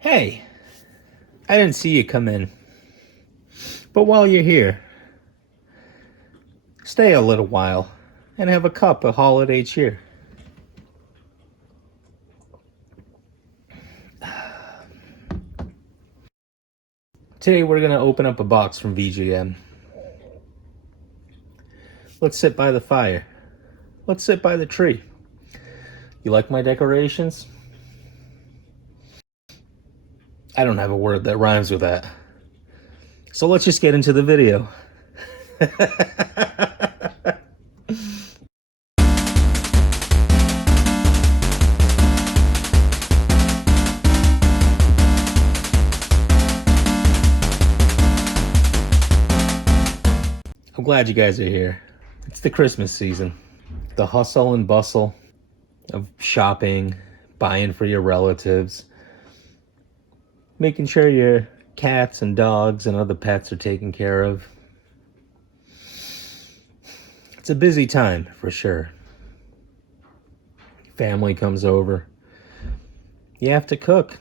Hey, I didn't see you come in, but while you're here, stay a little while and have a cup of holiday cheer. Today we're going to open up a box from VGM. Let's sit by the fire. Let's sit by the tree. You like my decorations? I don't have a word that rhymes with that. So let's just get into the video. I'm glad you guys are here. It's the Christmas season. The hustle and bustle of shopping, buying for your relatives, making sure your cats and dogs and other pets are taken care of. It's a busy time for sure. Family comes over. You have to cook.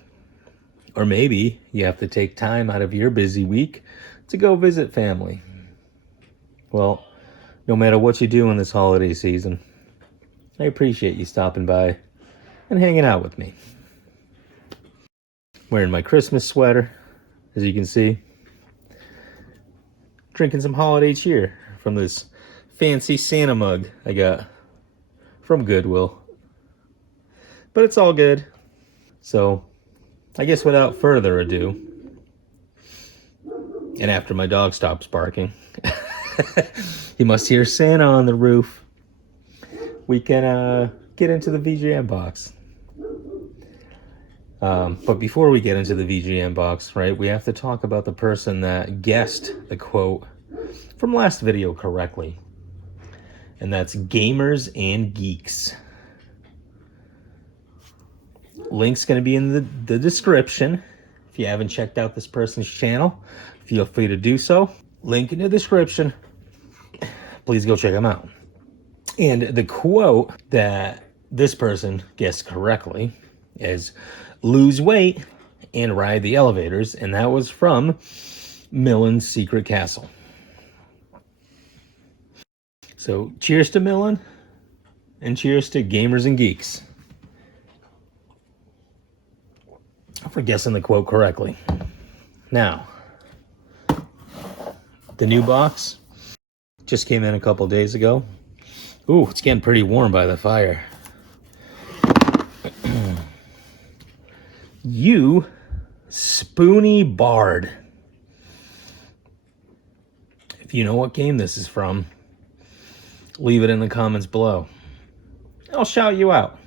Or maybe you have to take time out of your busy week to go visit family. Well, no matter what you do in this holiday season, I appreciate you stopping by and hanging out with me. Wearing my Christmas sweater, as you can see. Drinking some holiday cheer from this fancy Santa mug I got from Goodwill. But it's all good. So, I guess without further ado, and after my dog stops barking, you must hear Santa on the roof, we can get into the VGM box. But before we get into the VGM box, right, we have to talk about the person that guessed the quote from last video correctly. And that's Gamers and Geeks. Link's going to be in the description. If you haven't checked out this person's channel, feel free to do so. Link in the description. Please go check them out. And the quote that this person guessed correctly is lose weight and ride the elevators. And that was from Millen's Secret Castle. So cheers to Millen and cheers to Gamers and Geeks for guessing the quote correctly. Now, the new box just came in a couple days ago. Ooh, it's getting pretty warm by the fire. You Spoony Bard. If you know what game this is from, leave it in the comments below. I'll shout you out.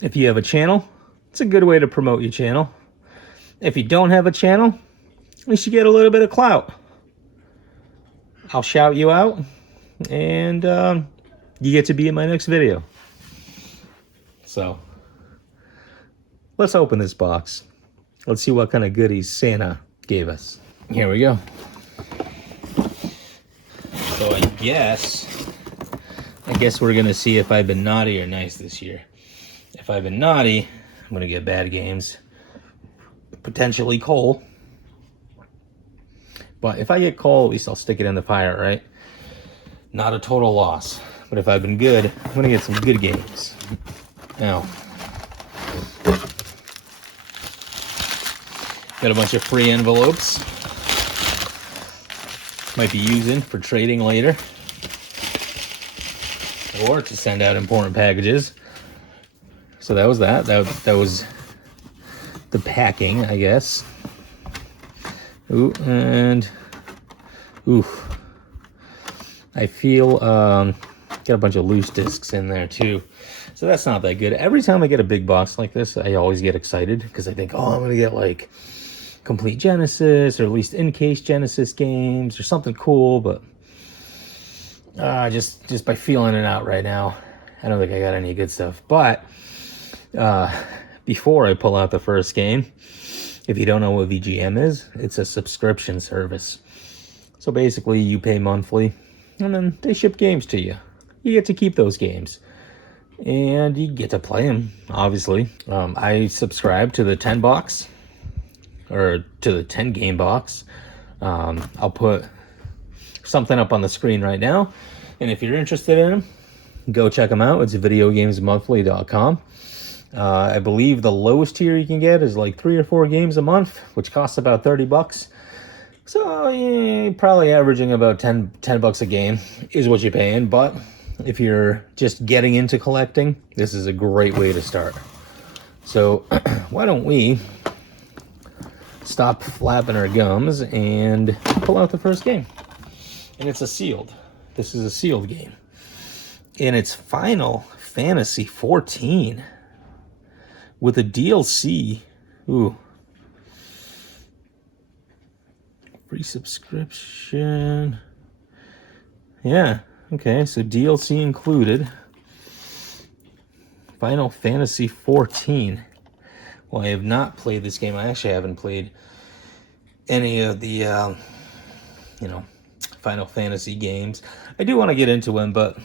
If you have a channel, it's a good way to promote your channel. If you don't have a channel, at least you get a little bit of clout. I'll shout you out, and you get to be in my next video. So, let's open this box. Let's see what kind of goodies Santa gave us. Here we go. So I guess we're gonna see if I've been naughty or nice this year. If I've been naughty, I'm gonna get bad games, potentially coal. But if I get coal, at least I'll stick it in the fire, right? Not a total loss. But if I've been good, I'm gonna get some good games. Now, got a bunch of free envelopes. Might be using for trading later. Or to send out important packages. So that was that. That was the packing, I guess. Ooh, and oof. I feel got a bunch of loose discs in there too. So that's not that good. Every time I get a big box like this, I always get excited because I think, oh, I'm gonna get like complete Genesis or at least in-case Genesis games or something cool, but just by feeling it out right now, I don't think I got any good stuff. But before I pull out the first game, if you don't know what VGM is, it's a subscription service. So basically you pay monthly and then they ship games to you. You get to keep those games. and you get to play them, obviously. I subscribe to the 10 box, or to the 10 game box. I'll put something up on the screen right now, and if you're interested in them, go check them out. It's videogamesmonthly.com. I believe the lowest tier you can get is like 3 or 4 games a month, which costs about $30. So yeah, probably averaging about 10 bucks a game is what you're paying. But if you're just getting into collecting, this is a great way to start. So why don't we stop flapping our gums and pull out the first game. And it's this is a sealed game. And it's Final Fantasy 14 with a DLC. Ooh. Free subscription. Yeah, okay, so DLC included. Final Fantasy 14. Well, I have not played this game. I actually haven't played any of the, Final Fantasy games. I do want to get into them, but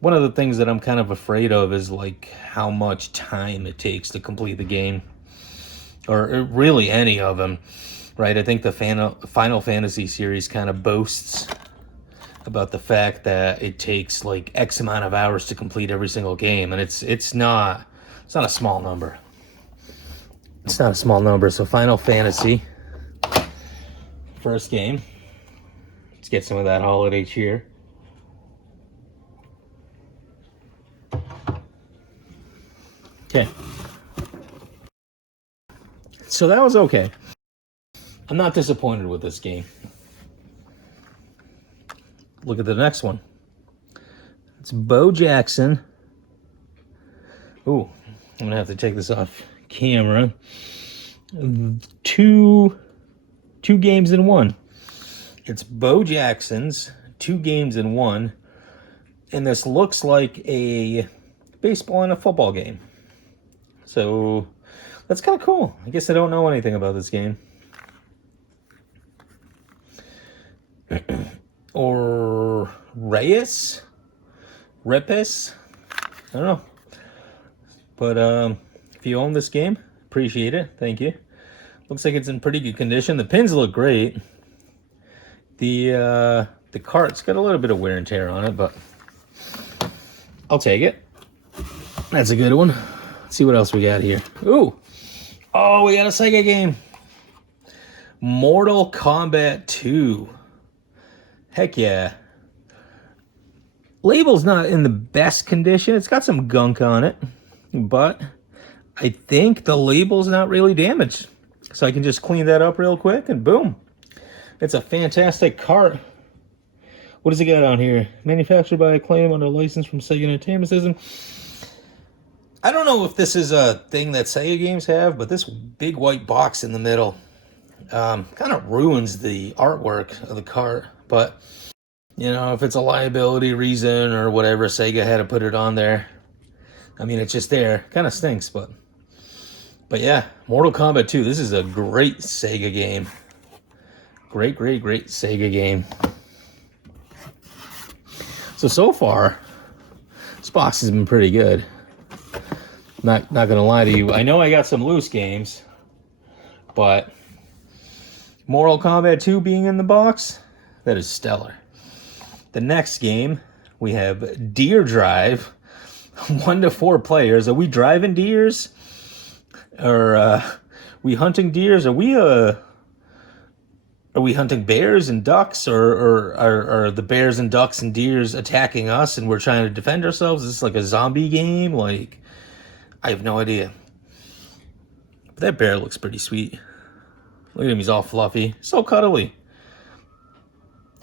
one of the things that I'm kind of afraid of is like how much time it takes to complete the game, or really any of them, right? I think the Final Fantasy series kind of boasts about the fact that it takes like X amount of hours to complete every single game, and it's not a small number. It's not a small number. So Final Fantasy, first game. Let's get some of that holiday cheer. Okay. So that was okay. I'm not disappointed with this game. Look at the next one. It's Bo Jackson. Ooh, I'm gonna have to take this off camera. Two games in one. It's Bo Jackson's 2 games in 1, and this looks like a baseball and a football game. So that's kind of cool. I guess I don't know anything about this game. Or Reyes? Repis? I don't know. But if you own this game, appreciate it. Thank you. Looks like it's in pretty good condition. The pins look great. The cart's got a little bit of wear and tear on it, but I'll take it. That's a good one. Let's see what else we got here. Ooh. Oh, we got a Sega game. Mortal Kombat 2. Heck yeah. Label's not in the best condition. It's got some gunk on it, but I think the label's not really damaged. So I can just clean that up real quick and boom. It's a fantastic cart. What does it got on here? Manufactured by Acclaim under license from Sega Entertainment System. I don't know if this is a thing that Sega games have, but this big white box in the middle kind of ruins the artwork of the cart. But, you know, if it's a liability reason or whatever, Sega had to put it on there. I mean, it's just there. Kind of stinks, but yeah, Mortal Kombat 2. This is a great Sega game. Great Sega game. So far, this box has been pretty good. Not gonna lie to you. I know I got some loose games, but Mortal Kombat 2 being in the box, that is stellar. The next game, we have Deer Drive. 1 to 4 players. Are we driving deers? Or we hunting deers? Are we hunting bears and ducks, or are the bears and ducks and deers attacking us and we're trying to defend ourselves? Is this like a zombie game? Like, I have no idea. But that bear looks pretty sweet. Look at him, he's all fluffy. So cuddly.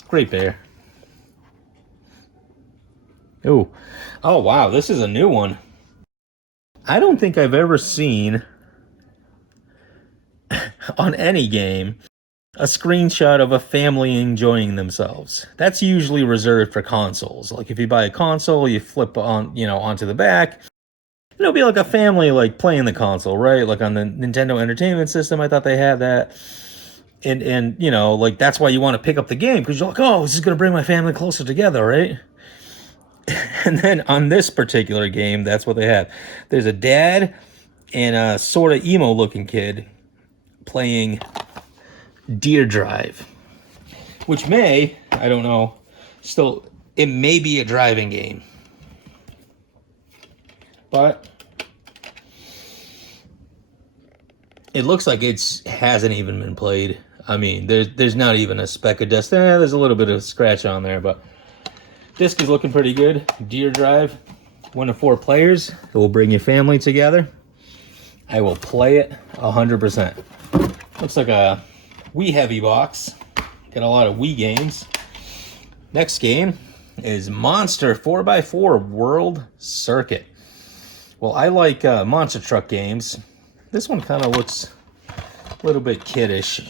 Great bear. Ooh. Oh, wow, this is a new one. I don't think I've ever seen on any game a screenshot of a family enjoying themselves. That's usually reserved for consoles. Like if you buy a console, you flip on, onto the back, and it'll be like a family like playing the console, right? Like on the Nintendo Entertainment System, I thought they had that. And like that's why you want to pick up the game, because you're like, oh, this is gonna bring my family closer together, right? And then on this particular game, that's what they have. There's a dad and a sort of emo looking kid playing Deer Drive, which may, I don't know, still, it may be a driving game. But it looks like it hasn't even been played. I mean, there's not even a speck of dust. There's a little bit of scratch on there, but disc is looking pretty good. Deer Drive, 1 to 4 players. It will bring your family together. I will play it 100%. Looks like a Wii heavy box. Got a lot of Wii games. Next game is Monster 4x4 World Circuit. Well, I like monster truck games. This one kind of looks a little bit kiddish,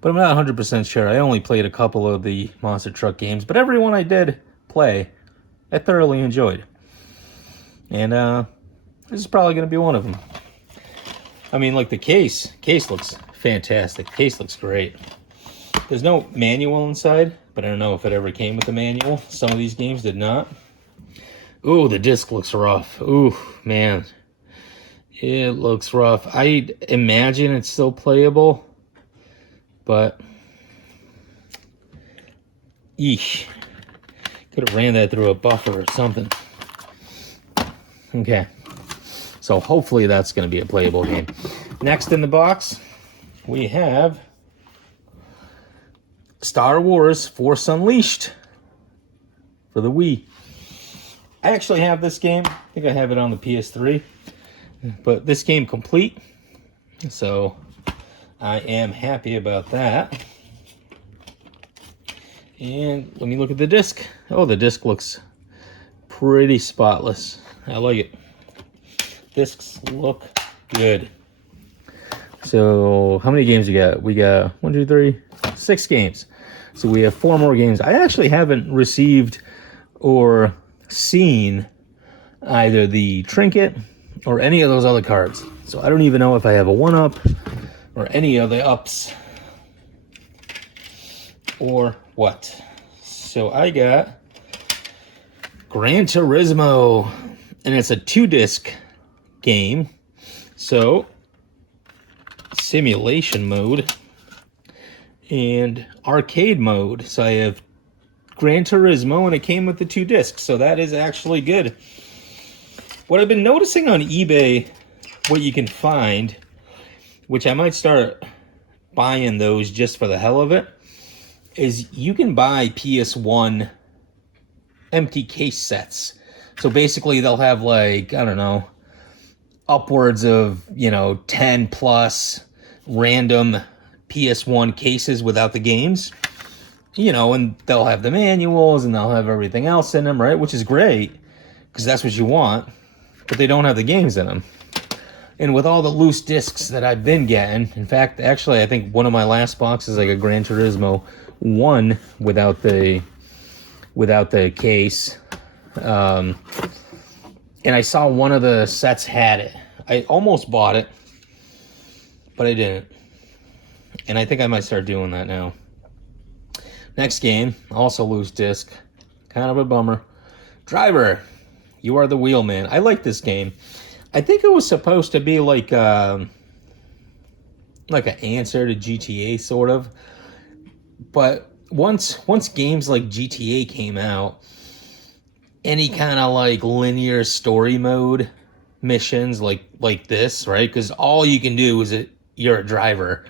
but I'm not 100% sure. I only played a couple of the monster truck games, but every one I did play, I thoroughly enjoyed. And this is probably going to be one of them. I mean, like the case looks fantastic. Case looks great. There's no manual inside, but I don't know if it ever came with a manual. Some of these games did not. Ooh, the disc looks rough. Ooh, man. It looks rough. I imagine it's still playable, but eesh. Could have ran that through a buffer or something. Okay. So hopefully that's going to be a playable game. Next in the box, we have Star Wars Force Unleashed for the Wii. I actually have this game. I think I have it on the PS3. But this game complete. So I am happy about that. And let me look at the disc. Oh, the disc looks pretty spotless. I like it. Discs look good. So how many games we got? We got 1, 2, 3, 6 games. So we have 4 more games. I actually haven't received or seen either the trinket or any of those other cards. So I don't even know if I have a 1-up or any of the ups or what. So I got Gran Turismo, and it's a 2-disc game. So simulation mode and arcade mode. So I have Gran Turismo, and it came with the 2 discs, so that is actually good. What I've been noticing on eBay, what you can find, which I might start buying those just for the hell of it, is you can buy PS1 empty case sets. So basically they'll have, like, I don't know, upwards of, 10 plus random PS1 cases without the games. And they'll have the manuals and they'll have everything else in them, right? Which is great, because that's what you want. But they don't have the games in them. And with all the loose discs that I've been getting, in fact, actually, I think one of my last boxes, like a Gran Turismo 1 without the case. And I saw one of the sets had it. I almost bought it, but I didn't. And I think I might start doing that now. Next game, also loose disc. Kind of a bummer. Driver, You Are the Wheelman. I like this game. I think it was supposed to be like an answer to GTA, sort of. But once games like GTA came out, any kind of like linear story mode missions like this, right? Because all you can do is you're a driver.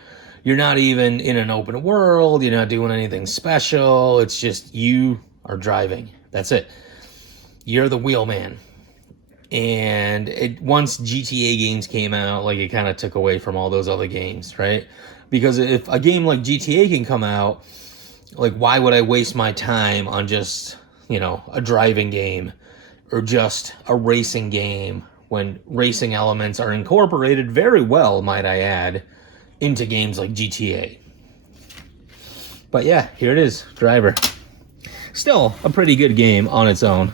You're not even in an open world. You're not doing anything special. It's just you are driving. That's it. You're the wheelman. And once GTA games came out, like, it kind of took away from all those other games, right? Because if a game like GTA can come out, like, why would I waste my time on just, a driving game or just a racing game when racing elements are incorporated very well, might I add, into games like GTA. But yeah, here it is, Driver. Still a pretty good game on its own.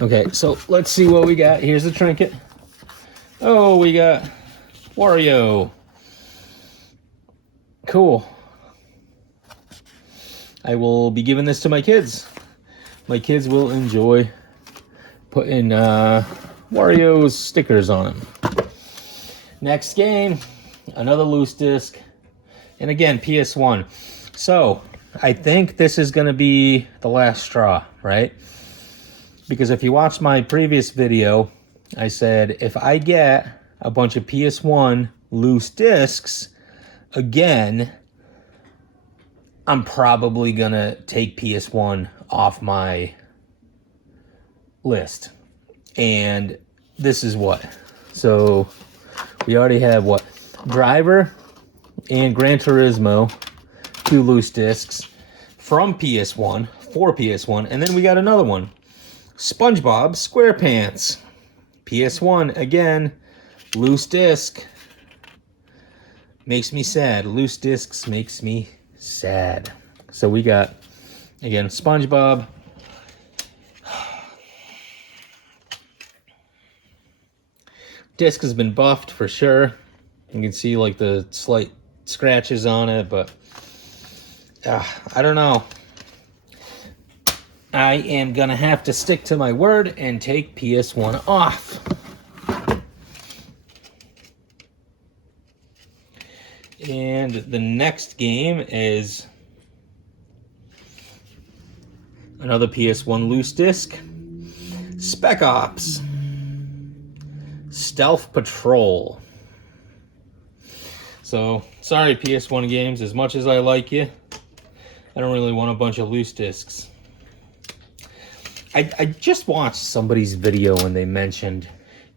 Okay, so let's see what we got. Here's the trinket. Oh, we got Wario. Cool. I will be giving this to my kids. My kids will enjoy putting Wario's stickers on them. Next game, another loose disc. And again, PS1. So, I think this is going to be the last straw, right? Because if you watched my previous video, I said if I get a bunch of PS1 loose discs, again, I'm probably going to take PS1 off my list. And this is what? So, we already have what? Driver and Gran Turismo, 2 loose discs from PS1, for PS1, and then we got another one. SpongeBob SquarePants, PS1, again, loose disc. Makes me sad. Loose discs makes me sad. So we got, again, SpongeBob. Disc has been buffed for sure. You can see like the slight scratches on it, but I don't know. I am gonna have to stick to my word and take PS1 off. And the next game is another PS1 loose disc. Spec Ops Stealth Patrol. So, sorry PS1 games, as much as I like you, I don't really want a bunch of loose discs. I just watched somebody's video and they mentioned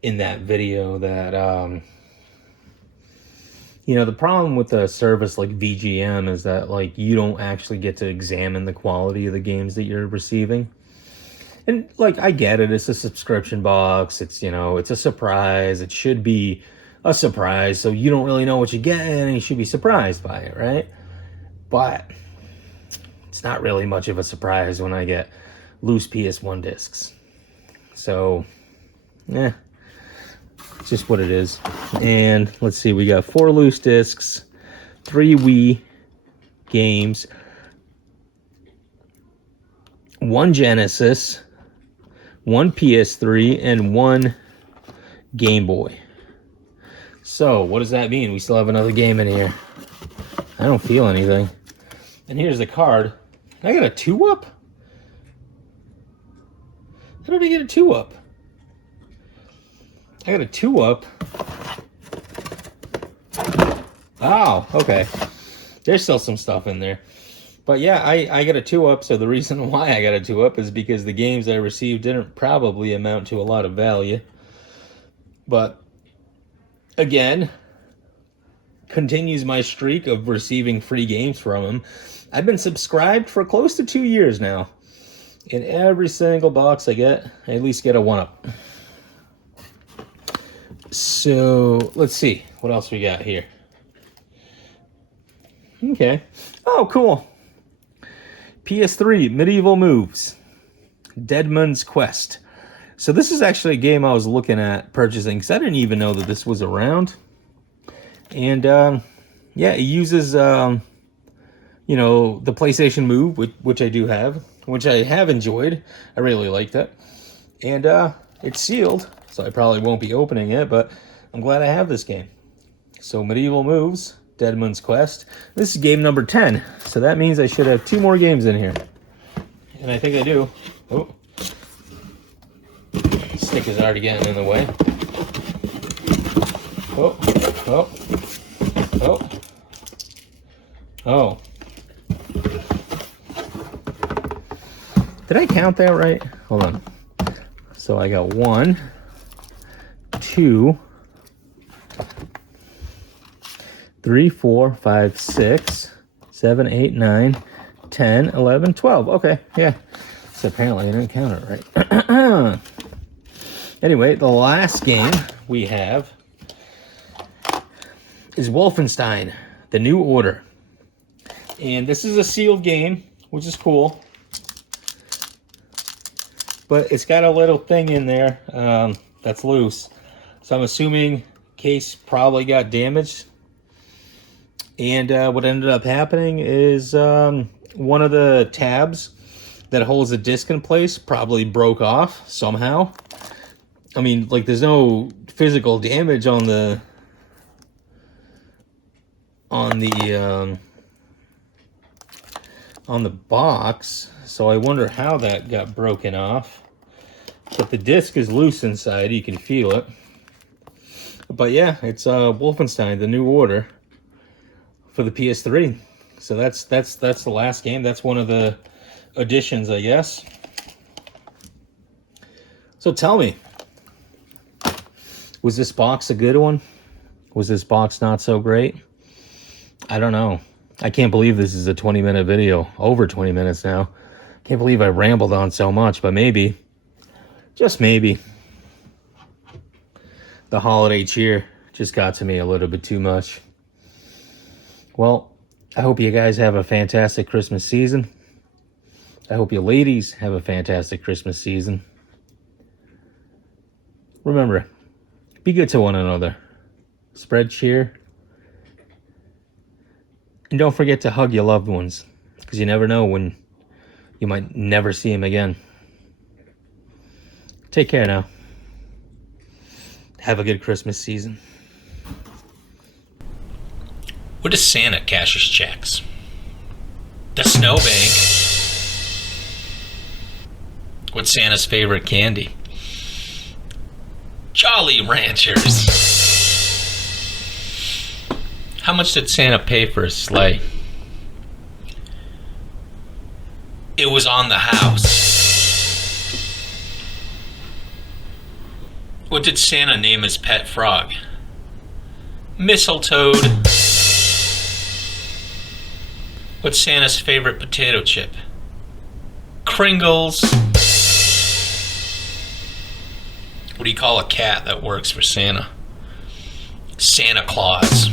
in that video that, you know, the problem with a service like VGM is that, like, you don't actually get to examine the quality of the games that you're receiving. And, like, I get it. It's a subscription box. It's, you know, it's a surprise. It should be a surprise. So you don't really know what you get and you should be surprised by it, right? But it's not really much of a surprise when I get loose PS1 discs. So, it's just what it is. And let's see, we got 4 loose discs, 3 Wii games, 1 Genesis, 1 PS3, and 1 Game Boy. So, what does that mean? We still have another game in here. I don't feel anything. And here's the card. I got a 2-up? How did I get a 2-up? I got a 2-up. Oh, okay. There's still some stuff in there. But yeah, I got a 2-up, so the reason why I got a 2-up is because the games I received didn't probably amount to a lot of value. But, again, continues my streak of receiving free games from him. I've been subscribed for close to 2 years now. In every single box I get, I at least get a 1-up. So, let's see. What else we got here? Okay. Oh, cool. PS3, Medieval Moves. Deadman's Quest. So this is actually a game I was looking at purchasing, because I didn't even know that this was around. And, yeah, it uses, you know, the PlayStation Move, which I do have, which I have enjoyed. I really liked it. And it's sealed, so I probably won't be opening it, but I'm glad I have this game. So Medieval Moves, Deadman's Quest. This is game number 10, so that means I should have 2 more games in here. And I think I do. Oh. Stick is already getting in the way. Oh, oh, oh, oh. Did I count that right? Hold on. So I got 1, 2, 3, 4, 5, 6, 7, 8, 9, 10, 11, 12. Okay, yeah. So apparently I didn't count it right. Anyway, the last game we have is Wolfenstein, The New Order. And this is a sealed game, which is cool. But it's got a little thing in there that's loose. So I'm assuming case probably got damaged. And what ended up happening is one of the tabs that holds the disc in place probably broke off somehow. I mean, like, there's no physical damage on the box, so I wonder how that got broken off. But the disc is loose inside, you can feel it. But yeah, it's Wolfenstein: The New Order for the PS3. So that's the last game. That's one of the additions, I guess. So tell me, was this box a good one? Was this box not so great? I don't know. I can't believe this is a 20-minute video. Over 20 minutes now. Can't believe I rambled on so much, but maybe, just maybe, the holiday cheer just got to me a little bit too much. Well, I hope you guys have a fantastic Christmas season. I hope you ladies have a fantastic Christmas season. Remember, be good to one another. Spread cheer. And don't forget to hug your loved ones, because you never know when you might never see them again. Take care now. Have a good Christmas season. Where does Santa cash his checks? The snowbank. What's Santa's favorite candy? Jolly Ranchers. How much did Santa pay for his sleigh? It was on the house. What did Santa name his pet frog? Mistletoe. What's Santa's favorite potato chip? Kringles. What do you call a cat that works for Santa? Santa Claus.